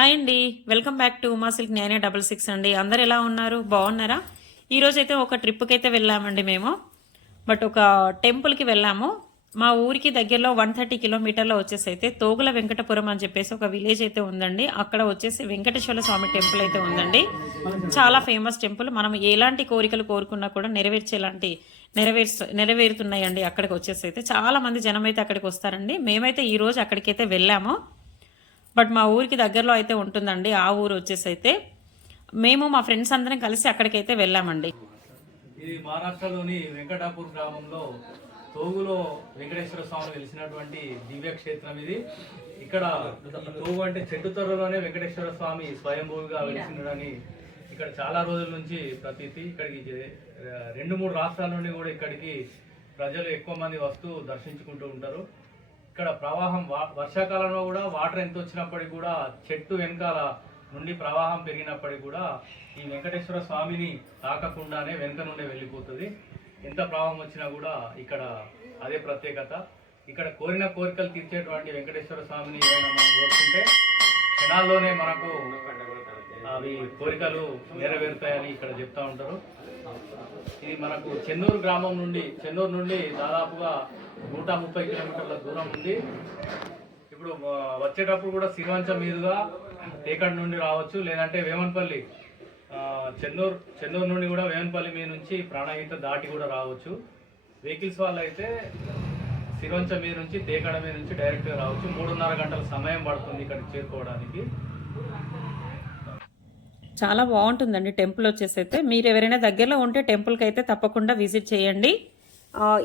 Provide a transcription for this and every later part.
Hi అండి, welcome back to Uma silk 9866 అండి. అందరు ఎలా ఉన్నారు? బాగున్నారా? ఈరోజు అయితే ఒక ట్రిప్కి అయితే వెళ్ళామండి మేము. బట్ ఒక టెంపుల్కి వెళ్ళాము. మా ఊరికి దగ్గరలో 130 కిలోమీటర్లో వచ్చేసి అయితే తోగుల వెంకటపురం అని చెప్పేసి ఒక విలేజ్ అయితే ఉందండి. అక్కడ వచ్చేసి వెంకటేశ్వర స్వామి టెంపుల్ అయితే ఉందండి. చాలా ఫేమస్ టెంపుల్. మనం ఎలాంటి కోరికలు కోరుకున్నా కూడా నెరవేరుతున్నాయండి. అక్కడికి వచ్చేసి అయితే చాలా మంది జనం అయితే అక్కడికి వస్తారండి. మేమైతే ఈ రోజు అక్కడికైతే వెళ్ళాము. బట్ మా ఊరికి దగ్గరలో అయితే ఉంటుందండి. ఆ ఊరు వచ్చేసి అయితే మేము మా ఫ్రెండ్స్ అందరం కలిసి అక్కడికైతే వెళ్ళామండి. ఇది మహారాష్ట్రలోని వెంకటాపూర్ గ్రామంలో తోగులో వెంకటేశ్వర స్వామి వెలిసినటువంటి దివ్య క్షేత్రం ఇది. ఇక్కడ తోగు అంటే చెట్టు తొర్రలోనే వెంకటేశ్వర స్వామి స్వయంభూగా వెలిసినడని ఇక్కడ చాలా రోజుల నుంచి ప్రతీతి. ఇక్కడికి 2-3 రాష్ట్రాల నుండి కూడా ఇక్కడికి ప్రజలు ఎక్కువ మంది వస్తూ దర్శించుకుంటూ ఉంటారు. ఇక్కడ ప్రవాహం వర్షాకాలంలో కూడా వాటర్ ఎంత వచ్చినప్పటికీ కూడా చెట్టు వెనకాల నుండి ప్రవాహం పెరిగినప్పటికీ కూడా ఈ వెంకటేశ్వర స్వామిని తాకకుండానే వెనుక నుండే వెళ్ళిపోతుంది. ఎంత ప్రవాహం వచ్చినా కూడా ఇక్కడ అదే ప్రత్యేకత. ఇక్కడ కోరిన కోరికలు తీర్చేటువంటి వెంకటేశ్వర స్వామిని ఏమైనా మనం కోరుకుంటే క్షణాల్లోనే మనకు అవి కోరికలు నెరవేరుతాయని ఇక్కడ చెప్తా ఉంటారు. ఇది మనకు చెన్నూరు గ్రామం నుండి దాదాపుగా 130 కిలోమీటర్ల దూరం ఉంది. ఇప్పుడు వచ్చేటప్పుడు కూడా సిరివంచ మీదుగా తేకడ నుండి రావచ్చు, లేదంటే వేమన్పల్లి చెన్నూరు నుండి కూడా వేమన్పల్లి మీద నుంచి ప్రాణహిత దాటి కూడా రావచ్చు. వెహికల్స్ వాళ్ళు అయితే సిరివంచ మీద నుంచి తేకడ మీద నుంచి డైరెక్ట్గా రావచ్చు. 3.5 గంటల సమయం పడుతుంది ఇక్కడికి చేరుకోవడానికి. చాలా బాగుంటుందండి టెంపుల్ వచ్చేసి అయితే. మీరు ఎవరైనా దగ్గరలో ఉంటే టెంపుల్కి అయితే తప్పకుండా విజిట్ చేయండి.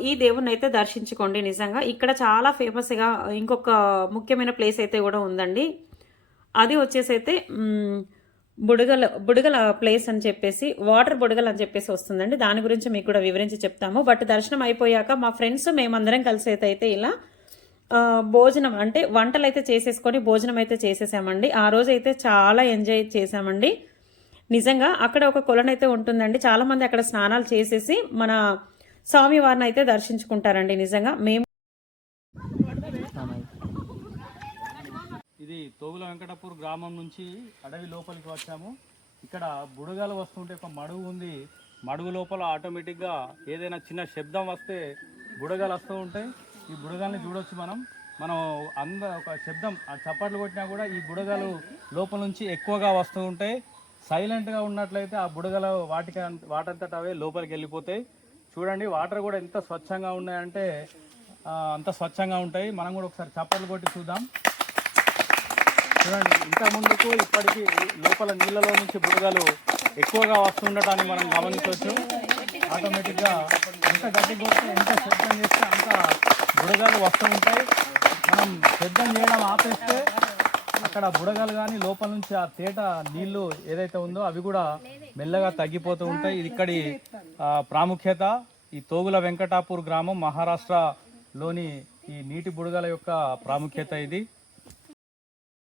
ఈ దేవుణ్ణి అయితే దర్శించుకోండి. నిజంగా ఇక్కడ చాలా ఫేమస్గా ఇంకొక ముఖ్యమైన ప్లేస్ అయితే కూడా ఉందండి. అది వచ్చేసి అయితే బుడగల ప్లేస్ అని చెప్పేసి, వాటర్ బుడగలు అని చెప్పేసి వస్తుందండి. దాని గురించి మీకు కూడా వివరించి చెప్తాము. బట్ దర్శనం అయిపోయాక మా ఫ్రెండ్స్ మేమందరం కలిసి అయితే ఇలా భోజనం అంటే వంటలు అయితే చేసేసుకొని భోజనం అయితే చేసేసామండి. ఆ రోజు అయితే చాలా ఎంజాయ్ చేసామండి. నిజంగా అక్కడ ఒక కొలనైతే ఉంటుందండి. చాలా మంది అక్కడ స్నానాలు చేసేసి మన స్వామి వారిని అయితే దర్శించుకుంటారండి. నిజంగా మేము ఇది తోగుల వెంకటపూర్ గ్రామం నుంచి అడవి లోపలికి వచ్చాము. ఇక్కడ బుడగలు వస్తుంటే ఒక మడుగు ఉంది. మడుగు లోపల ఆటోమేటిక్గా ఏదైనా చిన్న శబ్దం వస్తే బుడగలు వస్తూ ఉంటాయి. ఈ బుడగల్ని చూడొచ్చు మనం ఒక శబ్దం చప్పట్లు కొట్టినా కూడా ఈ బుడగలు లోపల నుంచి ఎక్కువగా వస్తూ ఉంటాయి. సైలెంట్గా ఉన్నట్లయితే ఆ బుడగలు వాటంతట అవే లోపలికి వెళ్ళిపోతాయి. చూడండి, వాటర్ కూడా ఎంత స్వచ్ఛంగా ఉన్నాయంటే అంత స్వచ్ఛంగా ఉంటాయి. మనం కూడా ఒకసారి చప్పట్లు కొట్టి చూద్దాం. చూడండి, ఇంత ముందుకు ఇప్పటికీ లోపల నీళ్ళలో నుంచి బుడగలు ఎక్కువగా వస్తుండటాన్ని మనం గమనించవచ్చు. ఆటోమేటిక్గా ఎంత గట్టి కొడితే ఎంత శబ్దం చేస్తే అంత బుడగలు వస్తూ ఉంటాయి. మనం శబ్దం చేయడం ఆపేస్తే అక్కడ బుడగలు కానీ లోపల నుంచి ఆ తేట నీళ్లు ఏదైతే ఉందో అవి కూడా మెల్లగా తగ్గిపోతూ ఉంటాయి. ఇది ఇక్కడి ప్రాముఖ్యత. ఈ తోగుల వెంకటాపూర్ గ్రామం మహారాష్ట్రలోని ఈ నీటి బుడగల యొక్క ప్రాముఖ్యత ఇది.